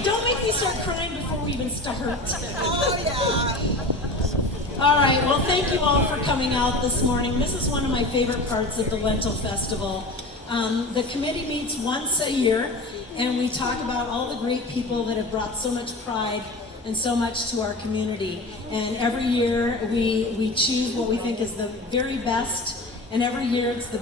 Okay, don't make me start crying before we even start. Oh, yeah. All right, well, thank you all for coming out this morning. This is one of my favorite parts of the Lentil Festival. The committee meets once a year, and we talk about all the great people that have brought so much pride and so much to our community. And every year we choose what we think is the very best, and every year it's the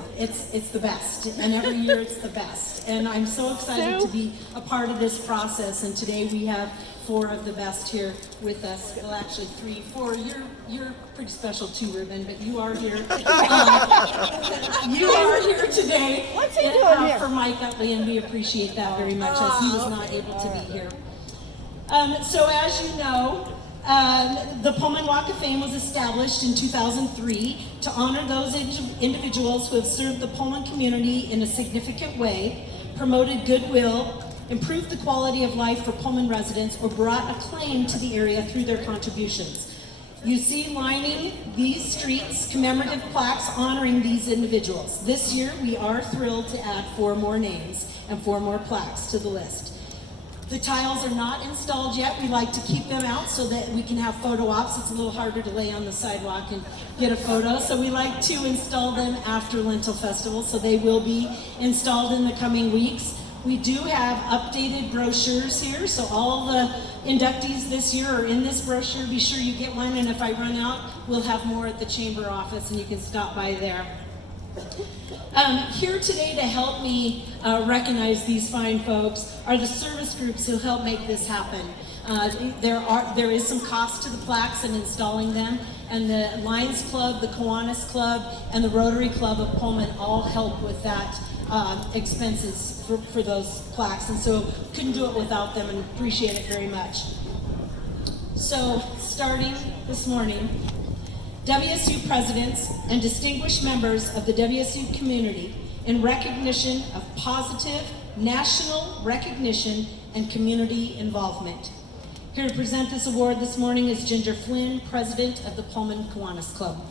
best, and every year it's the best. And I'm so excited to be a part of this process. And today we have 4 of the best here with us. Well, actually 3, 4. You're pretty special too, Ruben, but you are here. You are here today. What's he doing here? For Mike Utley, and we appreciate that very much, as he was not able to be here. So as you know, the Pullman Walk of Fame was established in 2003 to honor those individuals who have served the Pullman community in a significant way, promoted goodwill, improved the quality of life for Pullman residents, or brought acclaim to the area through their contributions. You see lining these streets commemorative plaques honoring these individuals. This year, we are thrilled to add 4 more names and 4 more plaques to the list. The tiles are not installed yet. We like to keep them out so that we can have photo ops. It's a little harder to lay on the sidewalk and get a photo, so we like to install them after Lentil Festival, so they will be installed in the coming weeks. We do have updated brochures here, so all the inductees this year are in this brochure. Be sure you get one, and if I run out, we'll have more at the chamber office, and you can stop by there. Here today to help me recognize these fine folks are the service groups who help make this happen. There is some cost to the plaques and installing them, and the Lions Club, the Kiwanis Club, and the Rotary Club of Pullman all help with that expenses for those plaques, and so couldn't do it without them, and appreciate it very much. So starting this morning, WSU presidents and distinguished members of the WSU community, in recognition of positive national recognition and community involvement. Here to present this award this morning is Ginger Flynn, president of the Pullman Kiwanis Club.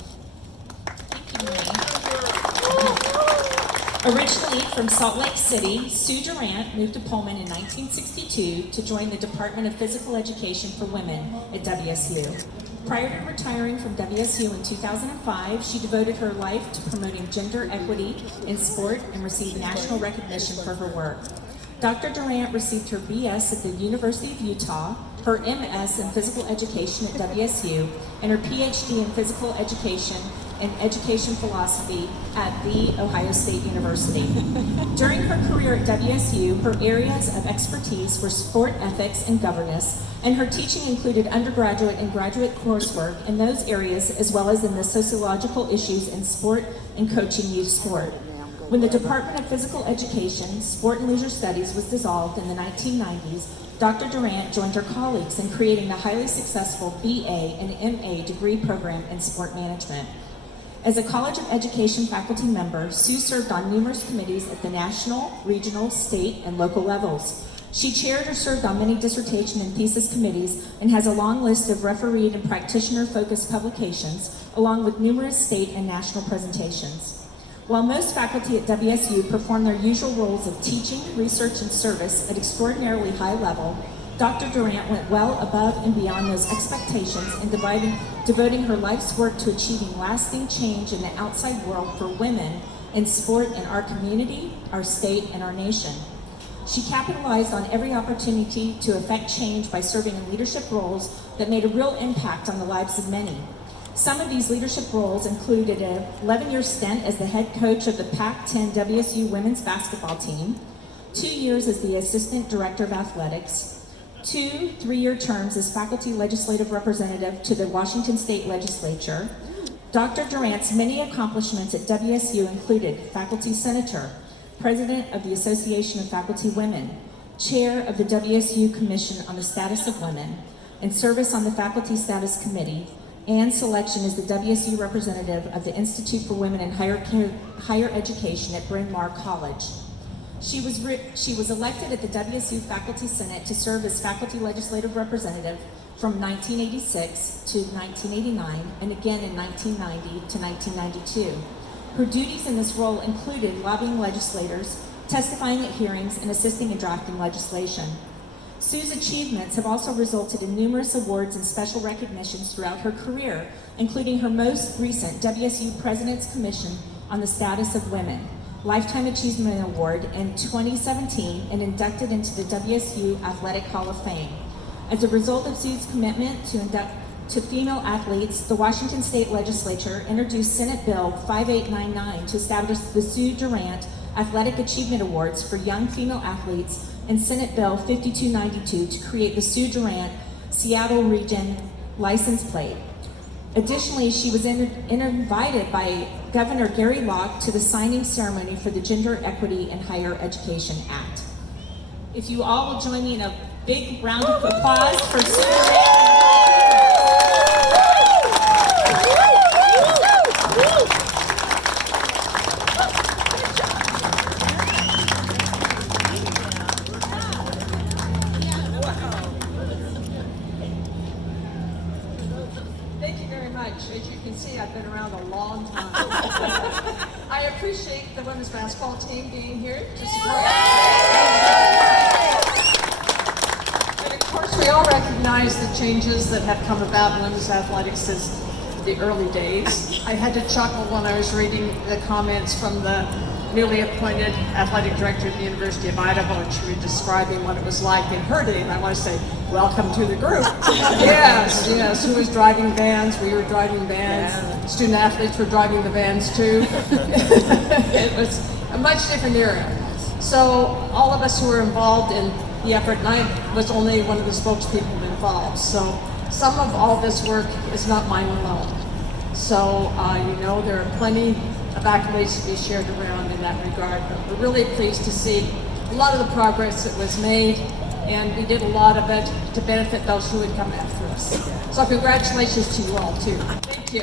Originally from Salt Lake City, Sue Durant moved to Pullman in 1962 to join the Department of Physical Education for Women at WSU. Prior to retiring from WSU in 2005, she devoted her life to promoting gender equity in sport and received national recognition for her work. Dr. Durant received her BS at the University of Utah, her MS in physical education at WSU, and her PhD in physical education and education philosophy at The Ohio State University. During her career at WSU, her areas of expertise were sport ethics and governance, and her teaching included undergraduate and graduate coursework in those areas, as well as in the sociological issues in sport and coaching youth sport. When the Department of Physical Education, Sport and Leisure Studies was dissolved in the 1990s, Dr. Durant joined her colleagues in creating the highly successful BA and MA degree program in sport management. As a College of Education faculty member, Sue served on numerous committees at the national, regional, state, and local levels. She chaired or served on many dissertation and thesis committees and has a long list of refereed and practitioner-focused publications, along with numerous state and national presentations. While most faculty at WSU perform their usual roles of teaching, research, and service at extraordinarily high level, Dr. Durant went well above and beyond those expectations in devoting her life's work to achieving lasting change in the outside world for women in sport in our community, our state, and our nation. She capitalized on every opportunity to affect change by serving in leadership roles that made a real impact on the lives of many. Some of these leadership roles included an 11-year stint as the head coach of the Pac-10 WSU women's basketball team, 2 years as the assistant director of athletics, 2 3-year terms as faculty legislative representative to the Washington State Legislature. Dr. Durant's many accomplishments at WSU included faculty senator, president of the Association of Faculty Women, chair of the WSU Commission on the Status of Women, and service on the Faculty Status Committee, and selection as the WSU representative of the Institute for Women in Higher Education at Bryn Mawr College. She was elected at the WSU Faculty Senate to serve as faculty legislative representative from 1986 to 1989, and again in 1990 to 1992. Her duties in this role included lobbying legislators, testifying at hearings, and assisting in drafting legislation. Sue's achievements have also resulted in numerous awards and special recognitions throughout her career, including her most recent WSU President's Commission on the Status of Women, Lifetime Achievement Award in 2017, and inducted into the WSU Athletic Hall of Fame. As a result of Sue's commitment to female athletes, the Washington State Legislature introduced Senate Bill 5899 to establish the Sue Durant Athletic Achievement Awards for young female athletes, and Senate Bill 5292 to create the Sue Durant Seattle Region license plate. Additionally, she was invited by Governor Gary Locke to the signing ceremony for the Gender Equity in Higher Education Act. If you all will join me in a big round of applause for Sue Durant. Thank you very much. As you can see, I've been around a long time. I appreciate the women's basketball team being here to support us. And of course, we all recognize the changes that have come about in women's athletics since the early days. I had to chuckle when I was reading the comments from the newly appointed athletic director at the University of Idaho, and she was describing what it was like in her day, and I want to say, welcome to the group. Yes, who was driving vans? We were driving vans. Student athletes were driving the vans too. It was a much different era. So all of us who were involved in the effort, and I was only one of the spokespeople involved, so some of all this work is not mine alone. So there are plenty of accolades to be shared around in that regard, but we're really pleased to see a lot of the progress that was made, and we did a lot of it to benefit those who would come after us. So congratulations to you all too. Thank you.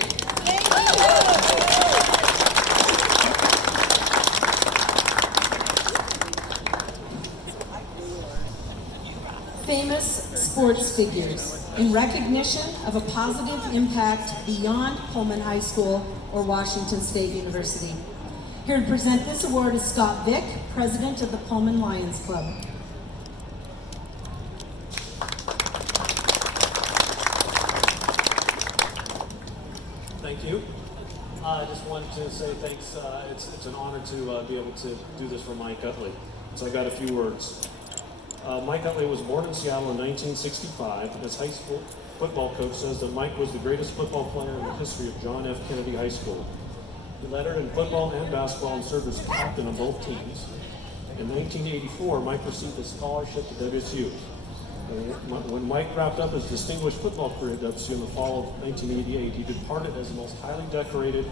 Famous sports figures in recognition of a positive impact beyond Pullman High School or Washington State University. Here to present this award is Scott Vick, President of the Pullman Lions Club. Thank you. I just wanted to say thanks. It's an honor to be able to do this for Mike Utley. So I got a few words. Mike Utley was born in Seattle in 1965. His high school football coach says that Mike was the greatest football player in the history of John F. Kennedy High School. He lettered in football and basketball and served as captain on both teams. In 1984, Mike received a scholarship to WSU. When Mike wrapped up his distinguished football career at WSU in the fall of 1988, he departed as the most highly decorated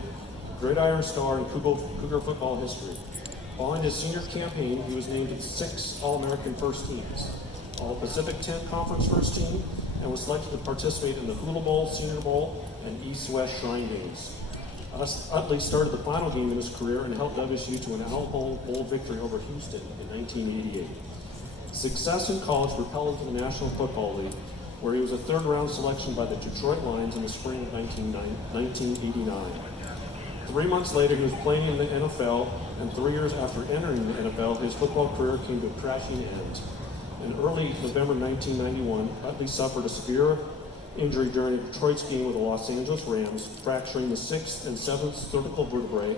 Gridiron star in Cougar football history. Following his senior campaign, he was named to 6 All-American First Teams, All-Pacific 10 Conference First Team, and was selected to participate in the Hula Bowl, Senior Bowl, and East-West Shrine Games. Utley started the final game in his career and helped WSU to an Owl Bowl victory over Houston in 1988. Success in college propelled him to the National Football League, where he was a third-round selection by the Detroit Lions in the spring of 1989. 3 months later, he was playing in the NFL, and 3 years after entering the NFL, his football career came to a crashing end. In early November 1991, Utley suffered a severe injury during Detroit's game with the Los Angeles Rams, fracturing the 6th and 7th cervical vertebrae,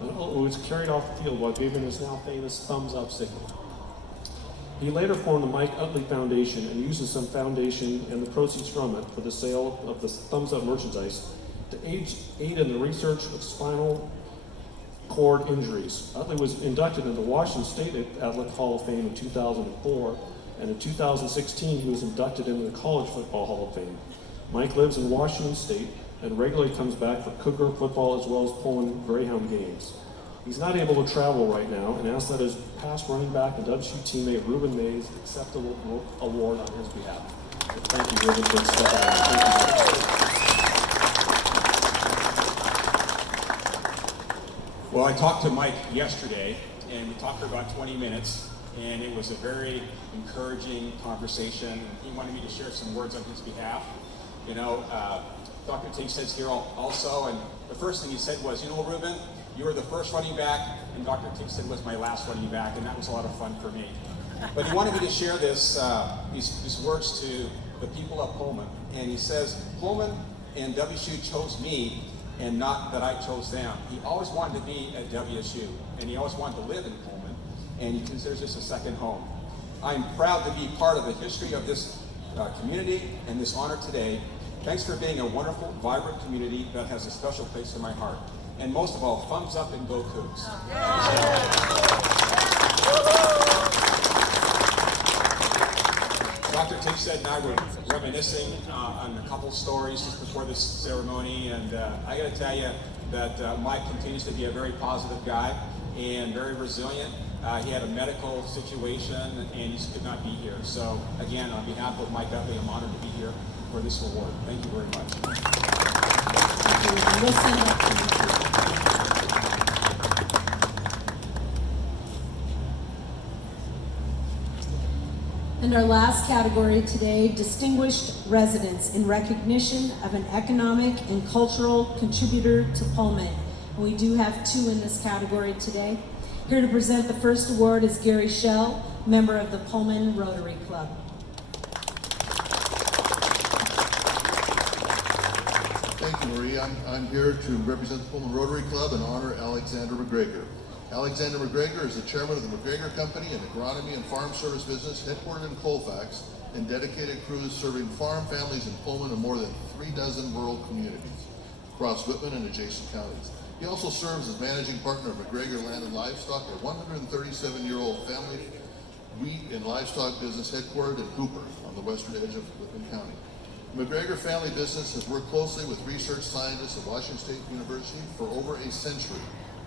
and Utley was carried off the field while giving his now famous thumbs-up signal. He later formed the Mike Utley Foundation and uses some foundation and the proceeds from it for the sale of the thumbs-up merchandise to aid in the research of spinal cord injuries. Utley was inducted into the Washington State Athletic Hall of Fame in 2004, and in 2016 he was inducted into the College Football Hall of Fame. Mike lives in Washington State and regularly comes back for Cougar football as well as Pullman Greyhound games. He's not able to travel right now and asks that his past running back and WSU teammate Ruben Mays accept the award on his behalf. So thank you, Ruben, for stepping up. Thank you. Well, I talked to Mike yesterday, and we talked for about 20 minutes, and it was a very encouraging conversation. He wanted me to share some words on his behalf. Dr. Ting says here also, and the first thing he said was, Ruben, you were the first running back, and Dr. Ting said was my last running back, and that was a lot of fun for me. But he wanted me to share these words to the people of Pullman. And he says, Pullman and WSU chose me, and not that I chose them. He always wanted to be at WSU, and he always wanted to live in Pullman, and he considers this a second home. I'm proud to be part of the history of this community and this honor today. Thanks for being a wonderful, vibrant community that has a special place in my heart. And most of all, thumbs up and go Cougs. Dr. Timpstead and I were reminiscing on a couple stories just before this ceremony, and I got to tell you that Mike continues to be a very positive guy and very resilient. He had a medical situation and he just could not be here. So again, on behalf of Mike Utley, I'm honored to be here for this award. Thank you very much. Thank you. We'll send that to you. And our last category today, Distinguished Residents in recognition of an economic and cultural contributor to Pullman. And we do have 2 in this category today. Here to present the first award is Gary Schell, member of the Pullman Rotary Club. Thank you, Marie. I'm here to represent the Pullman Rotary Club and honor Alexander McGregor. Alexander McGregor is the chairman of the McGregor Company, an agronomy and farm service business headquartered in Colfax, and dedicated crews serving farm families in Pullman and more than 36 rural communities across Whitman and adjacent counties. He also serves as managing partner of McGregor Land and Livestock, a 137-year-old family wheat and livestock business headquartered in Hooper on the western edge of Whitman County. The McGregor family business has worked closely with research scientists at Washington State University for over a century.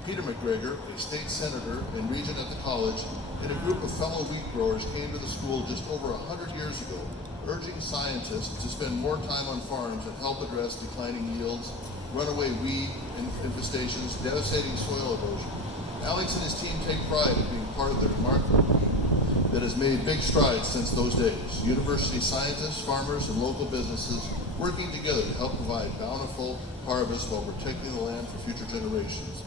Peter McGregor, a state senator and regent at the college, and a group of fellow wheat growers came to the school just over 100 years ago, urging scientists to spend more time on farms and help address declining yields, runaway weed infestations, devastating soil erosion. Alex and his team take pride in being part of the remarkable team that has made big strides since those days. University scientists, farmers, and local businesses working together to help provide bountiful harvests while protecting the land for future generations.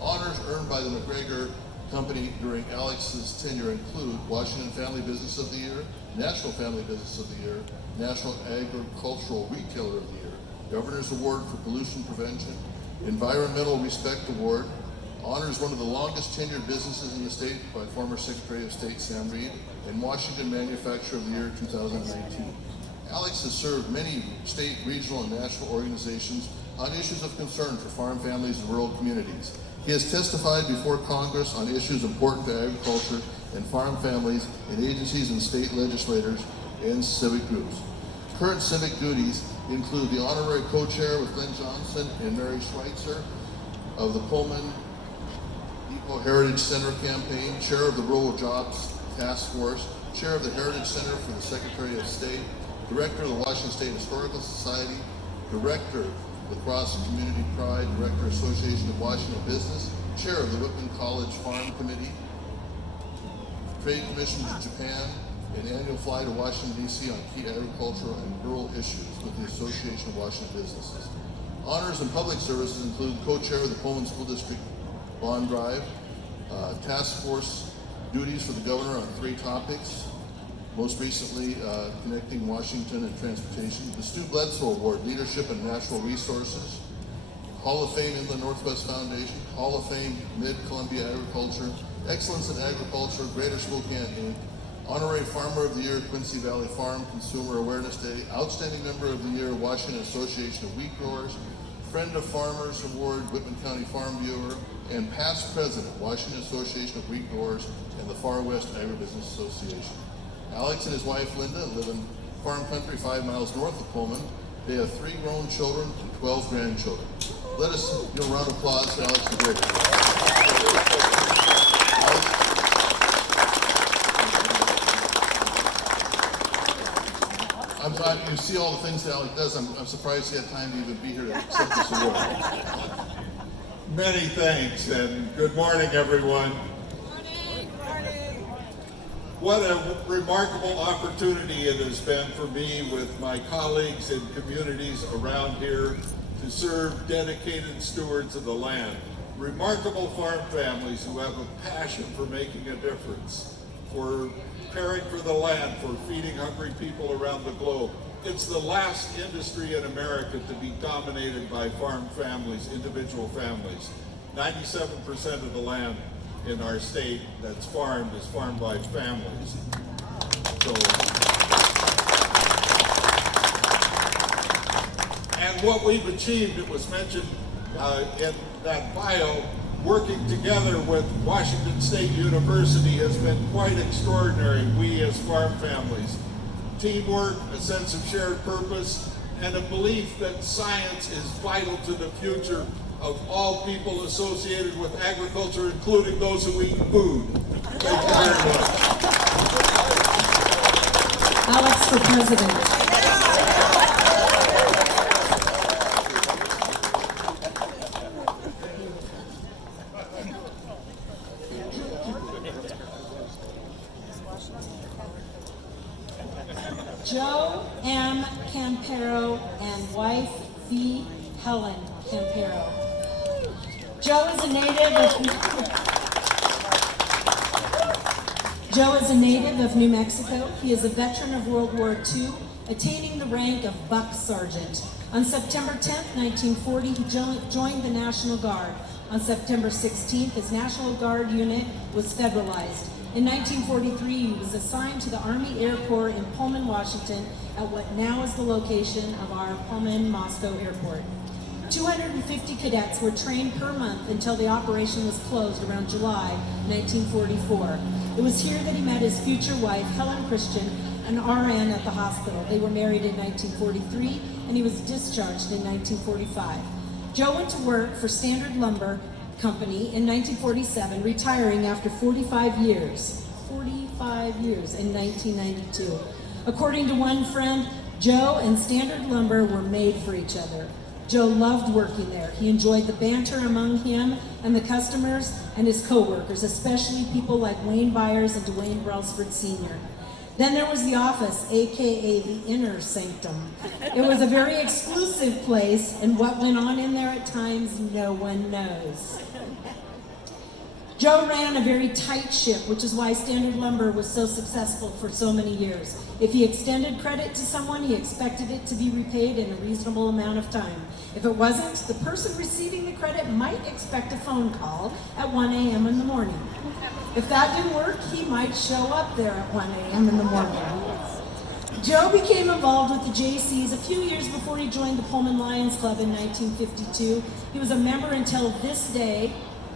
Honors earned by the McGregor Company during Alex's tenure include Washington Family Business of the Year, National Family Business of the Year, National Agricultural Retailer of the Year, Governor's Award for Pollution Prevention, Environmental Respect Award, honors one of the longest tenured businesses in the state by former Secretary of State Sam Reed, and Washington Manufacturer of the Year 2019. Alex has served many state, regional, and national organizations on issues of concern for farm families and rural communities. He has testified before Congress on issues important to agriculture and farm families in agencies and state legislators and civic groups. Current civic duties include the honorary co-chair with Lynn Johnson and Mary Schweitzer of the Pullman Eco Heritage Center campaign, chair of the Rural Jobs Task Force, chair of the Heritage Center for the Secretary of State, director of the Washington State Historical Society, director of Lacrosse and Community Pride, director Association of Washington Business, chair of the Whitman College Farm Committee, trade commission to Japan, an annual fly to Washington, D.C. on key agricultural and rural issues with the Association of Washington Businesses. Honors and public services include co-chair of the Pullman School District Bond Drive, task force duties for the governor on 3 topics, most recently connecting Washington and transportation, the Stu Bledsoe Award, Leadership and Natural Resources, Hall of Fame Inland Northwest Foundation, Hall of Fame Mid-Columbia Agriculture, Excellence in Agriculture, Greater Spokane Inc., Honorary Farmer of the Year, Quincy Valley Farm Consumer Awareness Day, Outstanding Member of the Year, Washington Association of Wheat Growers, Friend of Farmers Award, Whitman County Farm Bureau, and past president, Washington Association of Wheat Growers and the Far West Agribusiness Association. Alex and his wife Linda live in farm country 5 miles north of Pullman. They have 3 grown children and 12 grandchildren. Let us give a round of applause for Alex McGregor. You see all the things that Alex does. I'm surprised he had time to even be here to accept this award. Many thanks and good morning, everyone. What a remarkable opportunity it has been for me with my colleagues and communities around here to serve dedicated stewards of the land. Remarkable farm families who have a passion for making a difference. for caring for the land, for feeding hungry people around the globe. It's the last industry in America to be dominated by farm families, individual families. 97% of the land in our state that's farmed is farmed by families. So, and what we've achieved, it was mentioned in that bio, working together with Washington State University has been quite extraordinary, we as farm families. Teamwork, a sense of shared purpose, and a belief that science is vital to the future of all people associated with agriculture, including those who eat food. Thank you very much. Alex for president. Joe M. Campero and wife V. Helen Campero. Joe is a native of New Mexico. He is a veteran of World War II, attaining the rank of Buck Sergeant. On September 10, 1940, he joined the National Guard. On September 16th, his National Guard unit was federalized. In 1943, he was assigned to the Army Air Corps in Pullman, Washington, at what now is the location of our Pullman-Moscow Airport. 250 cadets were trained per month until the operation was closed around July 1944. It was here that he met his future wife, Helen Christian, an RN at the hospital. They were married in 1943, and he was discharged in 1945. Joe went to work for Standard Lumber Company in 1947, retiring after 45 years. 45 years in 1992. According to one friend, Joe and Standard Lumber were made for each other. Joe loved working there. He enjoyed the banter among him and the customers and his co-workers, especially people like Wayne Byers and Dwayne Brailsford Sr. Then there was the office, AKA the Inner Sanctum. It was a very exclusive place, and what went on in there at times, no one knows. Joe ran a very tight ship, which is why Standard Lumber was so successful for so many years. If he extended credit to someone, he expected it to be repaid in a reasonable amount of time. If it wasn't, the person receiving the credit might expect a phone call at 1 a.m. in the morning. If that didn't work, he might show up there at 1 a.m. in the morning. Joe became involved with the JCs a few years before he joined the Pullman Lions Club in 1952. He was a member until this day.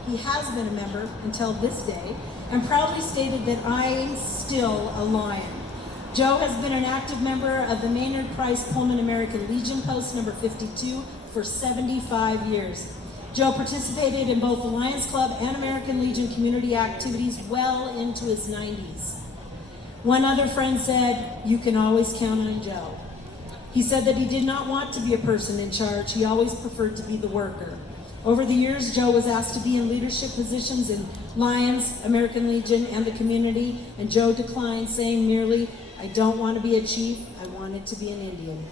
He has been a member until this day, and proudly stated that I am still a Lion. Joe has been an active member of the Maynard Price Pullman American Legion Post number 52 for 75 years. Joe participated in both the Lions Club and American Legion community activities well into his 90s. One other friend said, "You can always count on Joe." He said that he did not want to be a person in charge. He always preferred to be the worker. Over the years, Joe was asked to be in leadership positions in Lions, American Legion, and the community, and Joe declined, saying merely, "I don't want to be a chief, I wanted to be an Indian."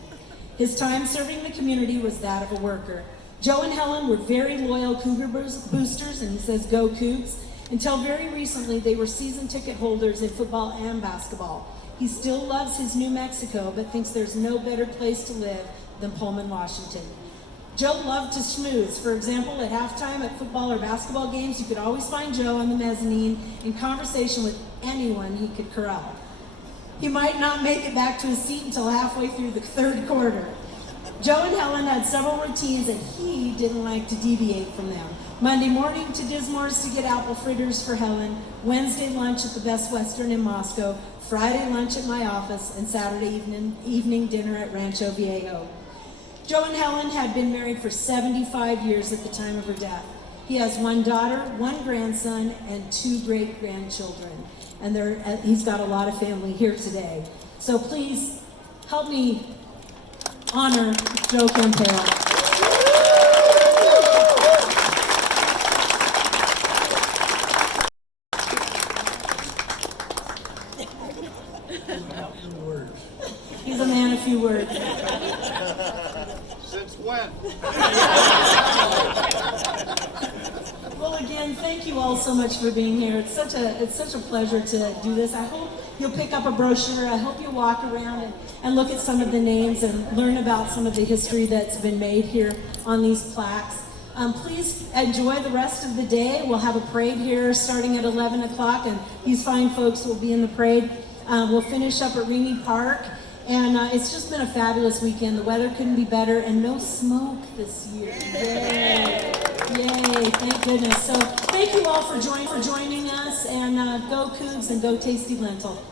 His time serving the community was that of a worker. Joe and Helen were very loyal Cougar boosters, and he says, "Go Cougs." Until very recently, they were season ticket holders in football and basketball. He still loves his New Mexico, but thinks there's no better place to live than Pullman, Washington. Joe loved to schmooze. For example, at halftime at football or basketball games, you could always find Joe on the mezzanine in conversation with anyone he could corral. He might not make it back to his seat until halfway through the third quarter. Joe and Helen had several routines and he didn't like to deviate from them. Monday morning to Dismore's to get apple fritters for Helen, Wednesday lunch at the Best Western in Moscow, Friday lunch at my office, and Saturday evening dinner at Rancho Viejo. Joe and Helen had been married for 75 years at the time of her death. He has one daughter, one grandson, and 2 great-grandchildren. And he's got a lot of family here today. So please help me honor Joe Campero. He's a man of few words. Since when? Well, again, thank you all so much for being here. It's such a pleasure to do this. I hope you'll pick up a brochure. I hope you'll walk around and look at some of the names and learn about some of the history that's been made here on these plaques. Please enjoy the rest of the day. We'll have a parade here starting at 11 o'clock, and these fine folks will be in the parade. We'll finish up at Reamy Park, and it's just been a fabulous weekend. The weather couldn't be better, and no smoke this year. Yay! Yay! Thank goodness. So thank you all for joining us, and go Cougs and go Tasty Lentil.